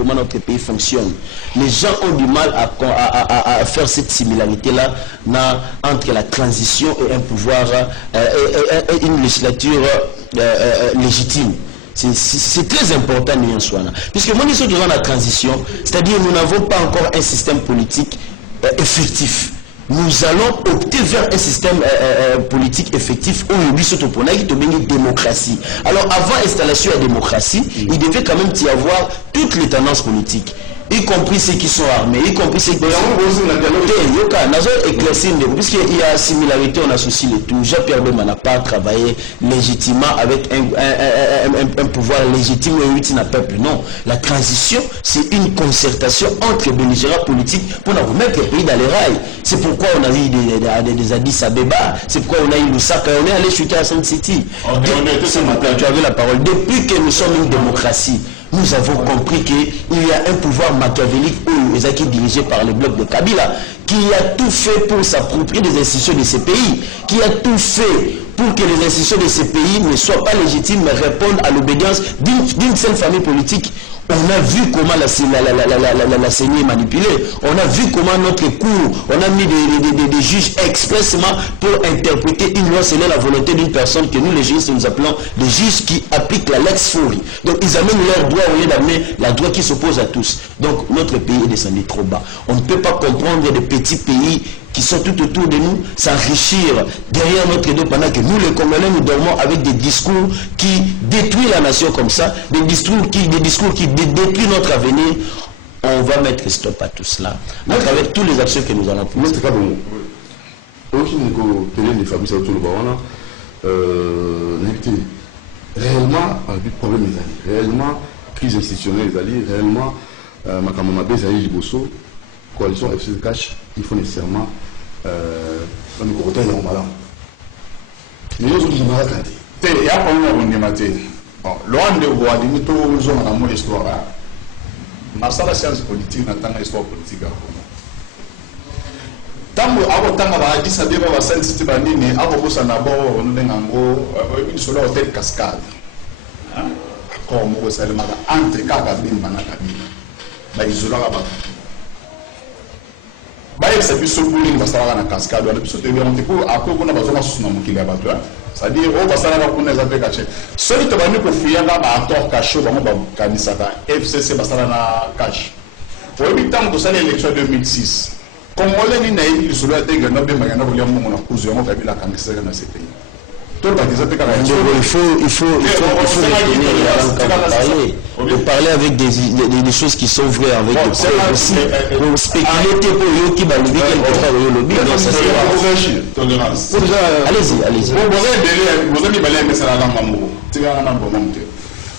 comment notre pays fonctionne. Les gens ont du mal à faire cette similarité-là entre la transition et un pouvoir, et une législature légitime. C'est très important, puisque moi, nous sommes dans la transition, c'est-à-dire nous n'avons pas encore un système politique effectif. Nous allons opter vers un système politique effectif où nous sommes une démocratie. Alors, avant l'installation de la démocratie, il devait quand même y avoir toutes les tendances politiques, y compris ceux qui sont armés, y compris ceux qui puisqu'il y a similarité, on associe les tout. Jean-Pierre Bemba n'a pas travaillé légitimement avec un pouvoir légitime et un peuple. Non. La transition, c'est une concertation entre les belligérants politiques pour remettre le pays dans les rails. C'est pourquoi on a eu des Addis Abeba, c'est pourquoi on a eu Lusaka, on est allé chuter à Sun City. Tu avais la parole. Depuis que nous sommes une démocratie, nous avons compris qu'il y a un pouvoir machiavélique qui est dirigé par le bloc de Kabila, qui a tout fait pour s'approprier des institutions de ces pays, qui a tout fait pour que les institutions de ces pays ne soient pas légitimes, mais répondent à l'obédience d'une seule famille politique. On a vu comment la CENI est manipulée. On a vu comment notre cour, on a mis des juges expressément pour interpréter une loi selon la volonté d'une personne que nous, les juristes, nous appelons des juges qui appliquent la lex fori. Donc, ils amènent leur droit au lieu d'amener la droit qui s'oppose à tous. Donc, notre pays est descendu trop bas. On ne peut pas comprendre des petits pays qui sont tout autour de nous, s'enrichir derrière notre dos pendant que nous, les Congolais, nous dormons avec des discours qui détruisent la nation comme ça, des discours qui détruisent notre avenir. On va mettre stop à tout cela, à travers toutes les actions que nous allons prendre. Réellement, le problème est réellement, crise institutionnelle est réellement, ma camarade Zaï Jibosso, coalition FC Cash, il faut nécessairement nous corriger les malins. Mais nous sommes mal gardés. Il y a pas de maté. Loin de voir des mythos, nous avons une histoire. Ma salle science politique n'a pas d'histoire politique. Tango abo tanga ba Addis Abeba ba Sun City ba nini abo bosa na bo ndengango une solo hôtel cascade. Comme au Salama entre kaka bimba na kabila. Ba isola ba. Ba yesa biso kuli ba sala na cascade na biso te yonte ko akoko na bazoma susuna mukili ba toi. C'est-à-dire o ba sala ba kuna za peka che. Soli to ba ni ko fiyanga ba ator kasho ba mo ba kanisaka FCC ba sala na cash. Au bitam to sala élection 2006. Comme on l'a dit, il faut que nous ayons parler avec des choses qui sont vraies, avec des preuves aussi. Pour spéculer pour eux qui va lever quelque part au lobby. Allez-y, allez-y. Vous avez balé mais ça la langue tu vas en bon monter.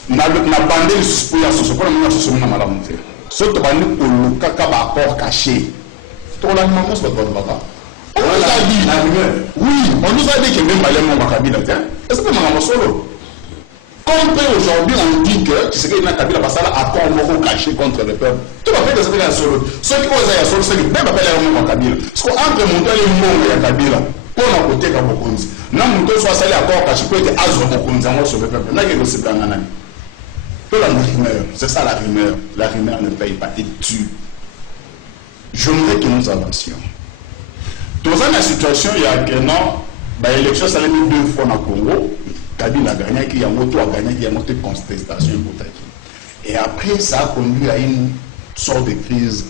Na bandé le pour la meilleure sous na mala monter. Sauf que nous pour le caca accord caché. Oui, on nous a dit que même Malem Makabila, est-ce que Maman Solo? Comme aujourd'hui on dit que c'est qu'il y a un Kabila Bassala à Congo caché contre le peuple. Tout va faire que c'est un solo. Ceux qui ont un solo, c'est que même appelle un Makabila. Parce qu'entre mon temps et mon et Kabila, pour la côté Kabokunzi, non, mon temps soit salé à corps caché pour être Azo Bokunzi sur le peuple. N'a que c'est un anani. Tout la rumeur, c'est ça la rumeur. La rumeur ne paye pas, elle tue. Je voudrais que nous avancions. Dans une situation, il y a un an, l'élection s'est mis 2 fois au Congo. Kabila a gagné, qui a moto a gagné, qui a monté contestation. Et après, ça a conduit à une sorte de crise.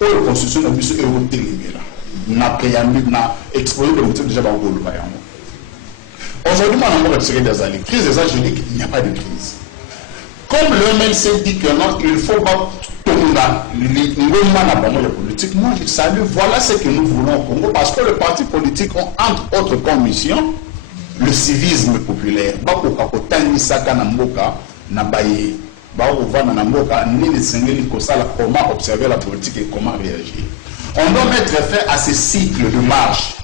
Où la constitution a vu ce héros terrible. N'a exposé le motif déjà par le Bayamo. Aujourd'hui, on a retiré des années. Crise des âges, je dis qu'il n'y a pas de crise. Comme le MLC dit que non, il faut pas la politique. Moi, je salue. Voilà ce que nous voulons au Congo, parce que le parti politique ont entre autres comme mission le civisme populaire. Comment observer la politique et comment réagir. On doit mettre fin à ces cycles de marche,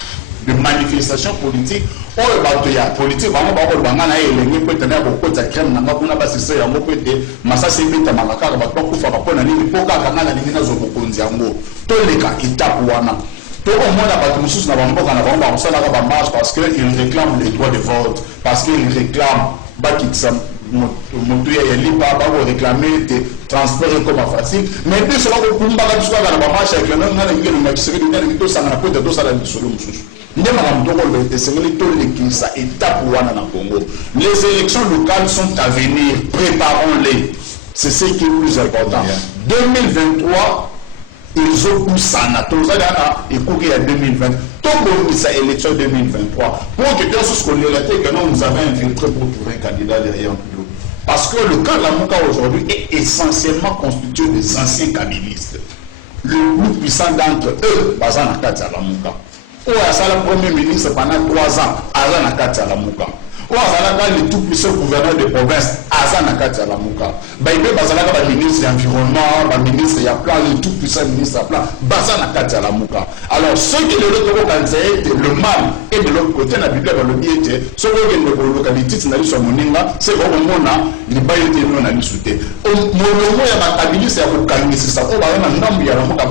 de manifestations politiques. Oh, il y a politique, vraiment, il parce qu'ils réclament moto ya lipa ba ko réclamer des transports comme facile mais puis cela ko kumba ka tsuka na ba marche avec na ngelo na tseke de ngelo to sanga na ko to sala solo mususu ndema na mtoko le tesengeli to lekisa étape wana na Congo. Les élections locales sont à venir, préparons-les. C'est ce qui est le plus important. 2023 ils ont poussé ça tout ça et courir à 2020. Tout le monde élection 2023 pour que bien ce qu'on que nous avons infiltré pour trouver un candidat derrière nous. Parce que le camp Lamuka aujourd'hui est essentiellement constitué des anciens kabylistes. Le plus puissant d'entre eux, Bazan Akati Lamuka. Ou à la premier ministre pendant 3 ans, Azan Akati Lamuka. Ou à le tout puissant gouverneur de province, Azan Akati Lamuka. Baïbe Bazalaka, le ministre de l'environnement, le ministre de plan, le tout puissant ministre de plan, Bazan Akati Lamuka. Alors, ceux qui le le mal et de l'autre côté, la Bible va le dire, ceux qui ont une localité, c'est Moninga, c'est vraiment les baïtés non à l'issouté. Mon nom est à la Kabylie, c'est à Kokani, c'est ça. On va avoir un nombre de gens qui ont un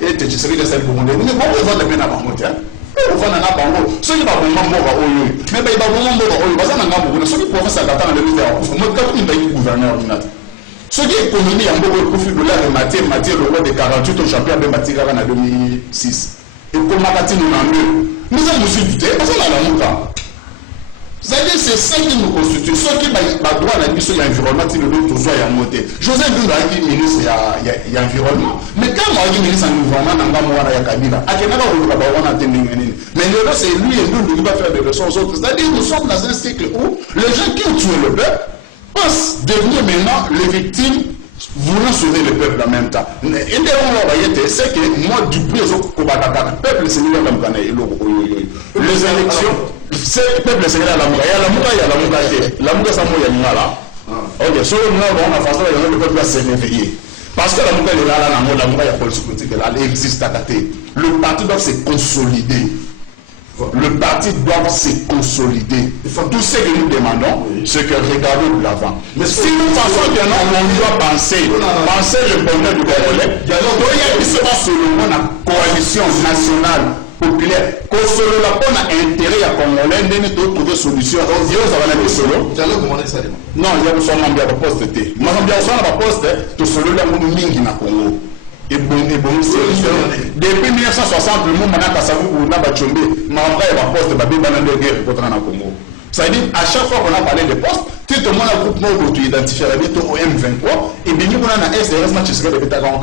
peu et tu serais de celle pour mon mais pourquoi ils vont à Bamote? On va en avoir ceux qui vont à Oyo. Mais ils vont à Oyo, parce que ceux qui profitent à la ministère, moi, gouverneur. Ceux qui économie en beaucoup de profit de l'air et matière, le roi de 48 au champion de matière en 2006. Et comment va-t-il nous en mieux? Nous avons discuté, parce qu'on a la mouka. C'est-à-dire, c'est ça qui nous constitue. Ceux qui ont droit à l'environnement, qui nous toujours à monter. José Bunda qui est ministre, il y a environnement. Mais quand moi, je suis ministre de l'environnement, il y a Kabila. Mais le reste, c'est lui et nous qui va faire des leçons aux autres. C'est-à-dire, nous sommes dans un cycle où les gens qui ont tué le peuple pensent devenir maintenant les victimes voulant sauver le peuple en même temps. C'est que moi, du plus, le peuple, c'est les élections. C'est le peuple c'est la Mouka. Il y a la Mouka. La Mouka, ça mouille à là. Ok, sur le moment, on a fait ça, le peuple va s'éveiller. Parce que la Mouka est là, la Mouka, il y a politique politique, elle existe à côté. Le parti doit se consolider. Le parti doit se consolider. Tout ce que nous demandons, c'est que regardons de l'avant. Mais si nous pensons que non, on doit penser le bonheur du Congolais, il y a seulement la coalition nationale populaire. Qu'on solo la bonne intérêt à Congolais, nous devons trouver solution. Non, il y a besoin de poste. Il y a besoin de poste, tout solo la mingi na Congo. Et bon, depuis 1960, le monde a passé pour Nabachombe, mais après, il y a un poste de guerre contre le Congo. Ça veut dire, à chaque fois qu'on a parlé de poste, tout le monde a un groupe qui identifie la vie au M23, et bien nous, on a un SDRS, qui serait de Betaga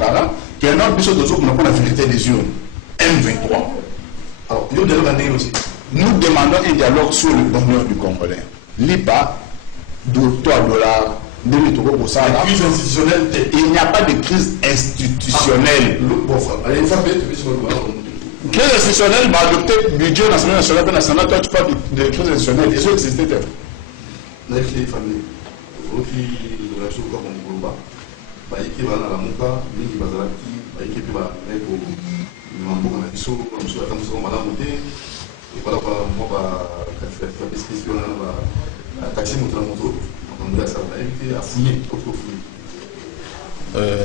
qui est un autre biseau de zone pour la vérité des yeux. M23. Alors, nous demandons un dialogue sur le bonheur du Congolais. L'IPA, $3. Crise institutionnelle. Il n'y a pas de crise institutionnelle. Crise institutionnelle, adopter le budget national, toi tu parles de crise institutionnelle. Est-ce que c'est c'était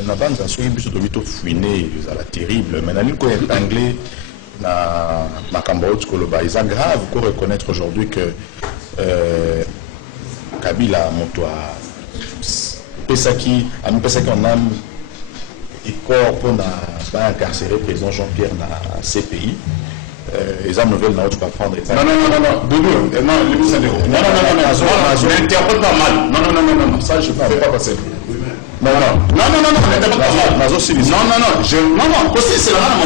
Nabanza soki biso tobito fouiner ezala terrible mais nani ko anglais na makambo oyo koloba eza grave ko reconnaître aujourd'hui que Kabila moto a pesaki en âme et corps pour na incarcérer président Jean-Pierre na CPI. Les âmes nouvelles, tu vas prendre. Non, Doudou, non, n'interprète pas mal. Non, ça je ne fais pas passer. Non, n'interprète pas mal. Non, c'est la main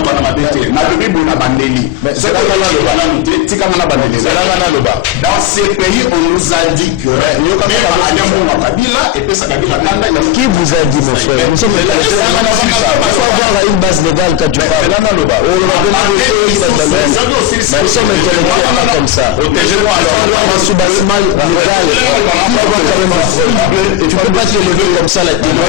de ma bête. Ma Bible n'a pas bandeli. C'est dans ces pays, on nous a dit que qui vous a dit, mon frère? Nous sommes là. Il faut avoir une base légale quand tu parles. Nous sommes intellectuels comme ça. Protégez-moi alors. Un sous-bassement légal. Tu ne peux pas te lever comme ça la télé.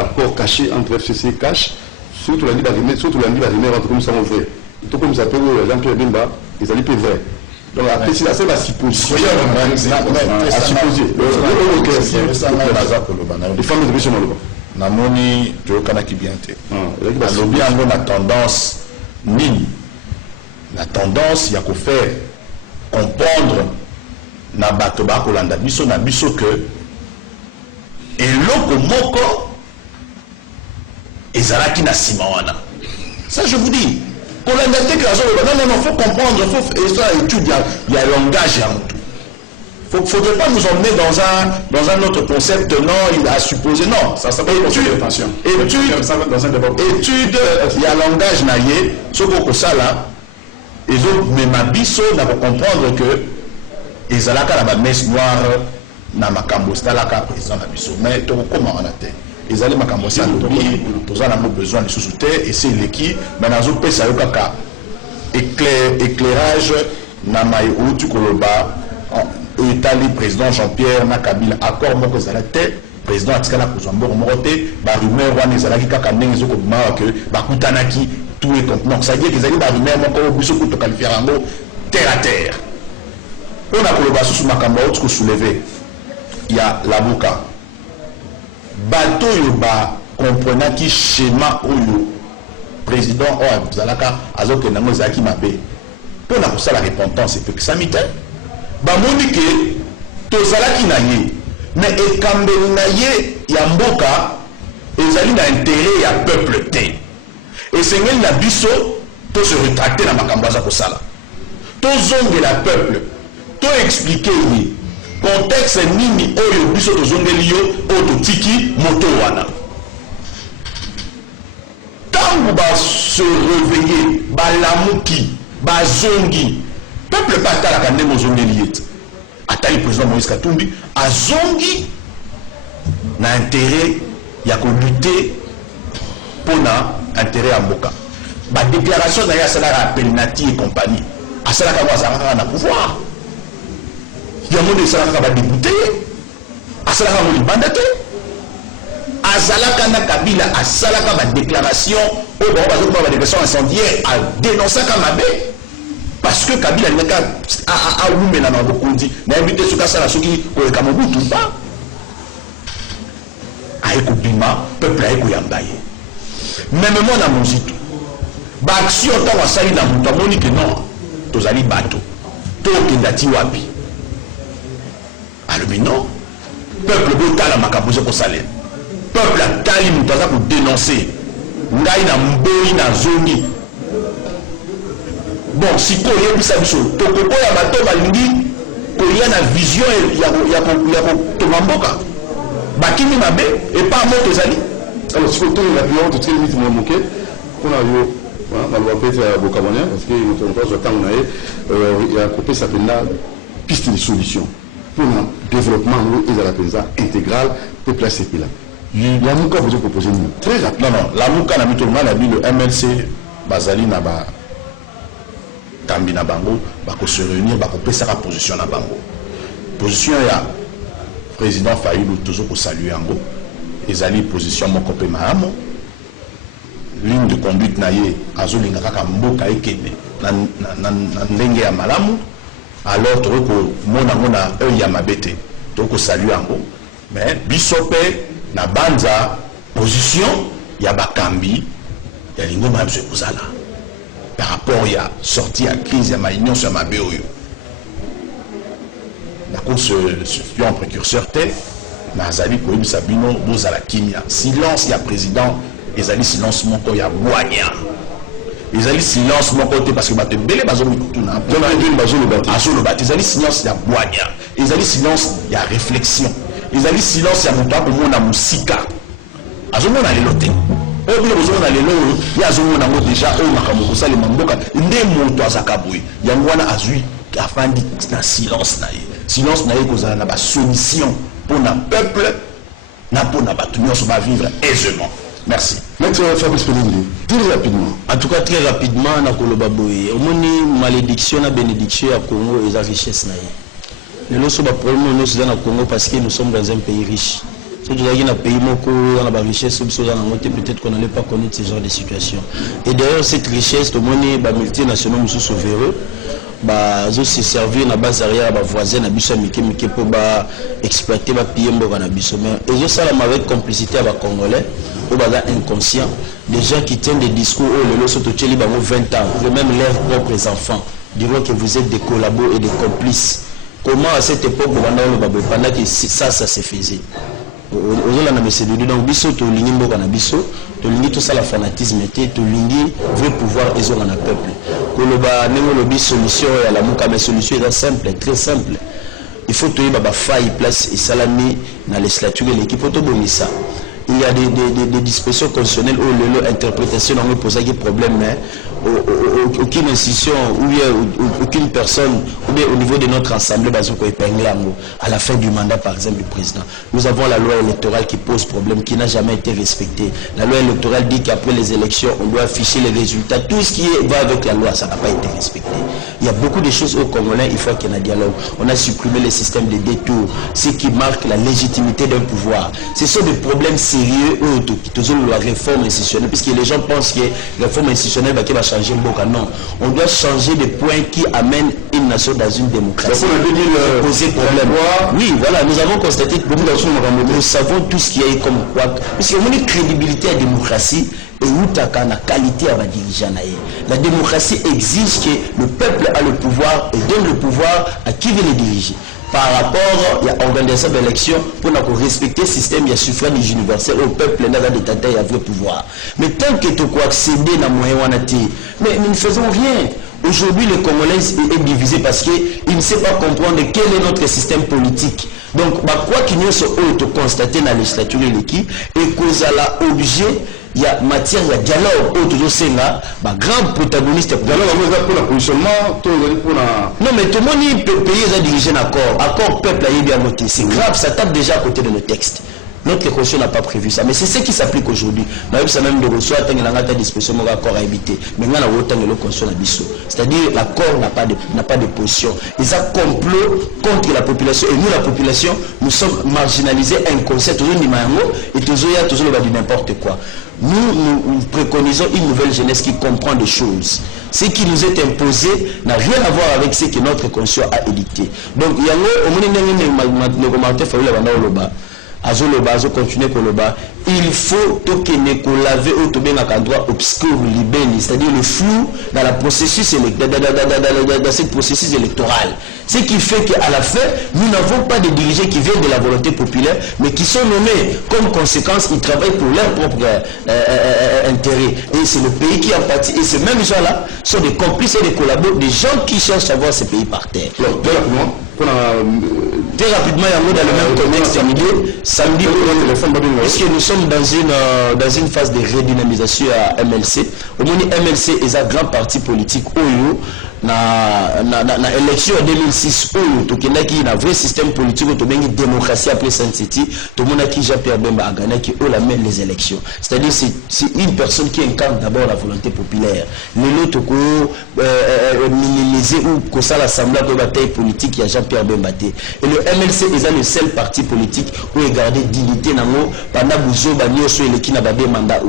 encore caché entre FCC cash, surtout lundi, entre comme ça on fait. Tout comme ça peut Jean-Pierre Bimba, ils allaient pas vrai. Donc après c'est la supposition. À supposer. Les femmes de l'émission namoni toyokanaki bien te alobi yango na tendance nini na tendance ya kofaire comprendre na bato bakolanda biso na biso que eloko moko ezalaki na nsima wana. Ça je vous dis kolanda te ke azoloba non faut comprendre, faut ça étude ya langage ya mutu. Faudrait pas nous emmener dans un autre concept, non, il a supposé, non. Ça s'appelle attention. Étude, il y a langage naïe, ce qu'on ça là, et donc, mais ma biso n'a pas comprendre que les alaka la messe noire na makambo, c'est alaka président na biso. Mais comment on a été? Les alaka makambo, c'est nous avons besoin de sous-souter, et c'est l'équipe, mais nous avons besoin de éclairage na maï ou tu koloba. Italie président Jean-Pierre Nakabila accord moko zalate président atikala kozombo morote ba rumeur wana ezalaki kaka ndenge ezoko bima que bakutanaki tout est complètement ça veut dire qu'ils allaient ba rumeur moko biso ko to qualifier yango terre à terre. On a koloba sous makambo autre que soulever il y a la boka bato yo ba comprenaki schéma oyo président o zalaka azoke nango zaki mabe pour na kosala repentance et que ça mite bamoni ke tozalaki na ye mais ekambeli na ye ya mboka ezali na intérêt ya peuple te esengeli na biso to se retracter na makambo aza kosala tozongela peuple to expliquer ye contexte nini oyo biso tozongeli yo oyo totiki moto wana ntango base réveiller balamuki bazongi peuple batalaka ndenge ozongeli ye te atali président Moïse Katumbi azongi na intérêt ya kolutter mpona intérêt ya mboka badéclaration na ye asalaka ya Pelnati et compagnie asalaka yango azalaka kaka na pouvoir yango nde esalaka kaka badébute ye asalaka yango libanda te azalaka na Kabila asalaka badéclaration oyo bango bazokoma badéclaration incendiaire adénonçaka mabe parce que Kabila a oumena na bokondi na invité soka sala soki koleka mobutu pas aiko bima peuple aiko yambaye même moi na monzitu ba action ta wasali na mutu amoni que non tozali bato to kendati wapi alobi non peuple botala makaboze ko salé peuple atali mutu aza ko dénoncer ngai na mboi na zongi. Bon, si ko yebisa biso tokoko ya bato balingi ko ya na vision ya to mamboka bakimi mabe et pas moto ezali. Alors si ko to la vision de très vite mo moké on a yo on va peut-être bokabonia parce que notre encore je temps on a coupé ça pena piste de solution pour le développement et la pensa intégrale pour placer là. La muka vous proposer très rapide. Non, la muka na mito mal le MLC bazali na ba Tambi na bango, bako se réunir, bako pesa la position na bango. Position ya président Fayulu toujours pour saluer yango. Ezali position moko pe mahamo. Ligne de conduite na ye azolinga kaka mboka ekene na ndenge ya malamu. Alors toko mona ya mabete. Toko saluer yango. Mais bisope na banza position ya bakambi ya lingo mabse kozala. Par rapport à sortie à crise à ma union sur ma BOU. La course un précurseur tel, Nazali Koïb Sabino, Boza la Kimia. Silence, il y a président, ils allaient silence mon côté, il y a Boigna. Ils allaient silence mon côté parce que Baté Bélé Bazo Mikutuna, Azolo Bat, ils allaient silence, il y a Boigna. Ils allaient silence, il y a réflexion. Ils allaient silence, il y a Mouta pour mon Amoussika. Azolo n'a les lotés. Obi ozona lelo ya zomona ngo déjà o makambo ko sale mamboka nde moto azakaboui yango wana azui afandi na silence na ye kozala na ba solution pour na peuple na pour na batunyo so ba vivre aisément. Merci. Maître Fabrice Pelindi, très rapidement. En tout cas très rapidement na koloba boye omoni malédiction na bénédiction ya Congo et sa richesse na ye. Le so ba problème nous dans le Congo parce que nous sommes dans un pays riche. Si tu as un pays dans la richesse, peut-être qu'on n'allait pas connaître ce genre de situation. Et d'ailleurs, cette richesse, les multinationales sont véreux. se servir na base arrière ba voisin na biso mike pour ba exploiter ba piller mboka na biso mais et ça avec complicité avec congolais ou ba inconscient des gens qui tiennent des discours oh le soto tcheli ba 20 ans même leurs propres enfants diront que vous êtes des collabos et des complices. Comment à cette époque pendant que ça se faisait aujourd'hui na monsieur donc biso to lingi mboka na biso to lingi tout ça la fanatisme était to lingi vrai pouvoir ezonga na peuple koloba nengo lobi solution ya la muka mais solution est simple très simple il faut toyeba ba faille place et salami na législature l'équipe to bomisa il y a des dispositions constitutionnelles où l'interprétation n'a posé des problèmes mais aucune institution ou aucune personne ou bien au niveau de notre assemblée à la fin du mandat par exemple du président. Nous avons la loi électorale qui pose problème, qui n'a jamais été respectée. La loi électorale dit qu'après les élections on doit afficher les résultats. Tout ce qui va avec la loi, ça n'a pas été respecté. Il y a beaucoup de choses au Congolais, il faut qu'il y ait un dialogue. On a supprimé le système de détours, ce qui marque la légitimité d'un pouvoir. Ce sont des problèmes sérieux toujours la réforme institutionnelle, puisque les gens pensent que la réforme institutionnelle va changer le Boka. Non, on doit changer des points qui amènent une nation dans une démocratie. Poser problème. Oui, voilà, nous avons constaté que nous savons tout ce qu'il y a comme quoi, puisque on a une crédibilité à la démocratie et où tu as la qualité à la dirigeant. La démocratie exige que le peuple a le pouvoir et donne le pouvoir à qui veut le diriger. Par rapport à l'organisation de l'élection, pour respecter le système, il y a suffrage universel au peuple, il y a des tata, il y a vrai pouvoir. Mais tant que tu as accédé à moyen, mais nous ne faisons rien. Aujourd'hui, le Congolais est divisé parce qu'il ne sait pas comprendre quel est notre système politique. Donc, quoi qu'il y ait constaté dans la législature de l'équipe, et cause à la objet, il y a matière, il y a dialogue, toujours c'est là, grand protagoniste. Dialogue pour la positionnement, non, mais tout le monde peut payer les diriger un accord peuple a bien voté. C'est grave, ça tape déjà à côté de nos textes. Notre constitution n'a pas prévu ça, mais c'est ce qui s'applique aujourd'hui. Ça même de recevoir tant disposition accord à éviter. Mais maintenant on a autant de la constitution à Bissau. C'est-à-dire l'accord n'a pas de position. Ils ont complot contre la population et nous la population nous sommes marginalisés, inconscients, toujours ni mango et toujours du n'importe quoi. Nous préconisons une nouvelle jeunesse qui comprend des choses. Ce qui nous est imposé n'a rien à voir avec ce que notre constitution a édicté. Donc il y a un continuer il faut que laver au droit obscur libéni, c'est-à-dire le flou dans la processus dans cette processus électoral. Ce qui fait qu'à la fin, nous n'avons pas de dirigeants qui viennent de la volonté populaire, mais qui sont nommés comme conséquence, ils travaillent pour leur propre intérêt. Et c'est le pays qui en pâtit. Et ces mêmes gens-là sont des complices et des collaborateurs, des gens qui cherchent à voir ce pays par terre. Très rapidement, il y a dans le même contexte, samedi, puisque nous sommes dans une phase de redynamisation à MLC. Au moins, MLC est un grand parti politique na élection en 2006 où il y a un vrai système politique où il y a une démocratie après Saint-City, tout le monde qui Jean-Pierre Bemba a gagné qui la mène les élections. C'est-à-dire c'est une personne qui incarne d'abord la volonté populaire. Les autres minimiser ou que ça l'assemblée de bataille politique, il y a Jean-Pierre Bemba. Et le MLC est le seul parti politique où il garde dignité pendant Bouzo Banyo sur les qui n'a pas des mandats.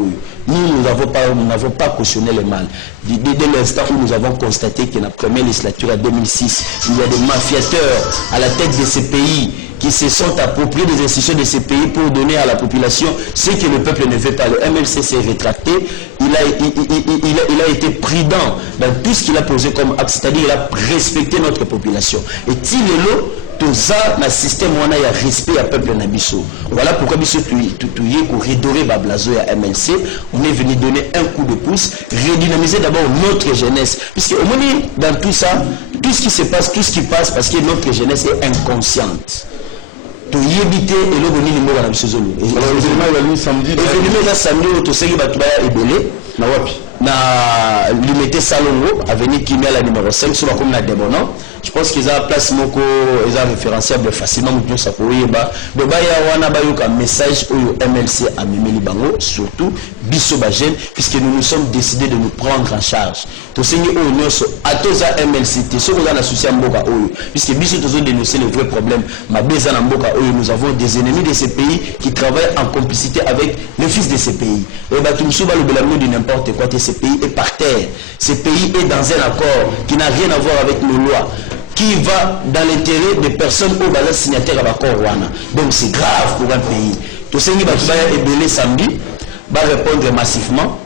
Nous n'avons pas cautionné le mal. Dès l'instant où nous avons constaté que la première législature en 2006, il y a des mafiateurs à la tête de ces pays qui se sont appropriés des institutions de ces pays pour donner à la population ce que le peuple ne veut pas. Le MLC s'est rétracté, il a été prudent dans tout ce qu'il a posé comme acte, c'est-à-dire qu'il a respecté notre population. Et Tilelo, tout ça, dans le système où on a respect à peuple Nabiso. Voilà pourquoi Bisso pour redorer Bablazo et MLC, on est venu donner un coup de pouce, redynamiser d'abord notre jeunesse. Puisque au moins, dans tout ça, tout ce qui se passe, tout ce qui passe, parce que notre jeunesse est inconsciente. To yébité et le boni numéro dans ce zone. Et l'événement samedi. L'événement samedi au Tosegi Batouba Ebele na wapi. Na limité Salongo avenue Kimia la numéro 5 sur la commune de Debono. Je pense qu'ils ont place moko ils ont référenciable facilement pour ça pour yeba. De baya wana bayoka message au MLC à Mimeli Bango surtout biso bajen puisque nous nous sommes décidés de nous prendre en charge. Tosegi o nyoso atoza MLC te soko na souci mboka oyo puisque biso tozo dénoncer les vrais problèmes mabeza na mboka oyo nous avons des ennemis de ces pays qui travaillent en complicité avec les fils de ces pays. Et batumsu ba le belamo de n'importe quoi c'est pays est par terre. Ce pays est dans un accord qui n'a rien à voir avec nos lois, qui va dans l'intérêt des personnes au bas signataires à l'accord Rwanda. Donc c'est grave pour un pays. Tout ce qui va être belé samedi va répondre massivement.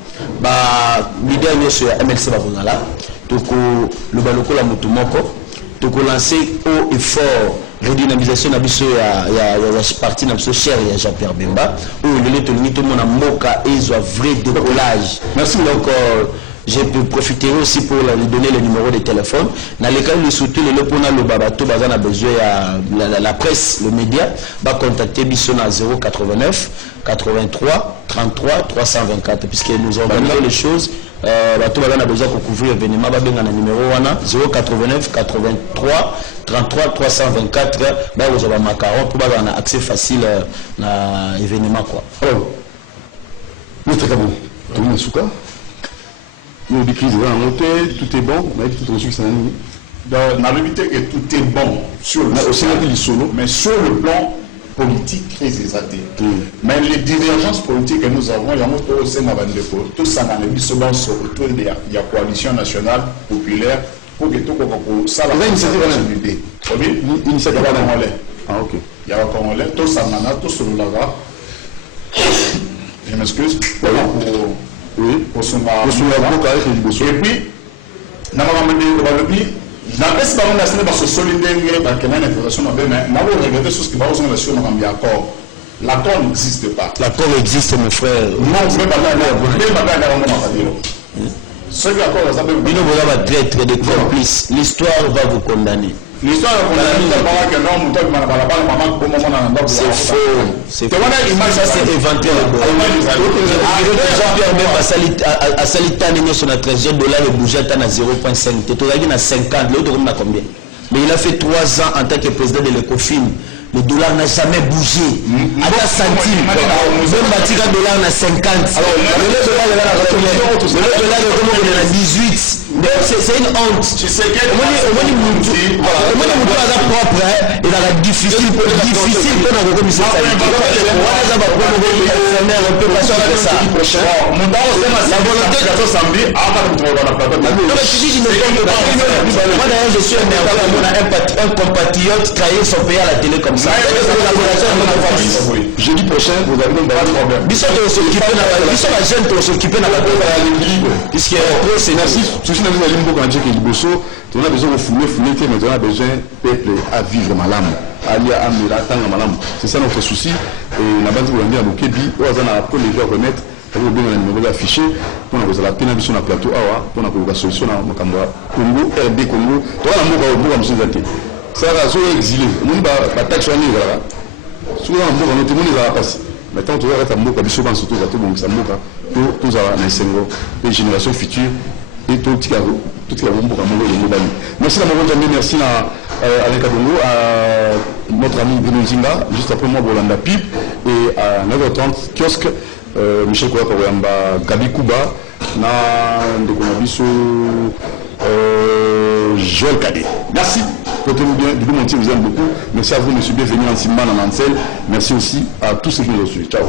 Leader sur MLC Babongala, le baloko la motomoko, lancer haut et fort redynamisation na biso ya parti na biso cher ya Jean-Pierre Bemba où le tout le monde a moka et un vrai décollage. Merci. Donc je peux profiter aussi pour lui donner le numéro de téléphone. Dans le cas où surtout le lopona le babato bazana besoin la presse, le média va contacter biso na 089 83 33 324 puisque nous organisons les choses. Bato bazana besoin pour couvrir l'événement ba benga na numéro 089 83 33 324 ba vous avez macaron pour avoir un accès facile à l'événement quoi. Alors, notre cabou, tout le monde souka. Nous décris tout est bon, on a dit tout reçu que ça dans la vérité que tout est bon sur le plan, mais sur le plan politique très exalté. Mais les divergences politiques que nous avons, il y a tout ça dans les bisobans autour de la coalition nationale populaire pour que tout le monde ça la initiative. Ah ok. Il y a un Congolais, tout ça tout sur le lava. Je m'excuse. Oui, pour son et puis, dans la presse, on a fait solidaire avec une information, mais on a regardé ce qui va aux relations dans l'accord. L'accord n'existe pas. L'accord existe, mon frère. Non, je ne vais pas dire. Ce que l'accord va s'appeler. Il va traître des complices. L'histoire va vous condamner. L'histoire c'est faux. C'est éventuel. Jean-Pierre même à Salitane sur notre $13 le budget à 0,5. Tu as 50, l'autre on a combien? Mais il a fait 3 ans en tant que président de l'ECOFIN. Le dollar n'a jamais bougé. À la centime. Même Batika dollar n'a 50. Alors, le dollar est à 18. C'est une honte. Tu sais quel propre et dans la difficile pour la commission sanitaire. On peut pas faire ça. La volonté de samedi. Moi d'ailleurs je suis un compatriote trahi son pays à la télé comme ça. Jeudi prochain, vous avez un problème. Ils sont la jeune pour s'occuper dans la puisque c'est merci. Ceci n'a pas dit que Liboso, on a besoin de fouler, mais on a besoin de peuple à vivre malam. Alia Amira Tanga malam. C'est ça notre souci. Et on a besoin de dire à Bokebi, on a pour les gens remettre, on a besoin de numéro affiché pour nous la pénalité sur le plateau Awa, pour nous la solution à Makamba Congo, RD Congo. Toi la mot va monsieur Zate. Ça va sur exilé. On va taxe sur niveau là. Souvent on va témoigner à la passe. Maintenant tu vas être à Mboka bisoban surtout à tout bon ça Mboka tous à la Sengo, les générations futures et tout qui a Mboka Mongo et Mobali. Merci à mon merci à Alain Kabongo, à notre ami Bruno Zinga, juste après moi Bolanda Pip et à 9h30 kiosque Michel Kouaka Oyamba Gabi Kuba na Ndekonabiso Joël Kadé. Merci. Portez-vous bien. Du coup, mon team vous aime beaucoup. Merci à vous, monsieur. Bienvenue en Simba, en Ansel. Merci aussi à tous ceux qui nous ont suivis. Ciao.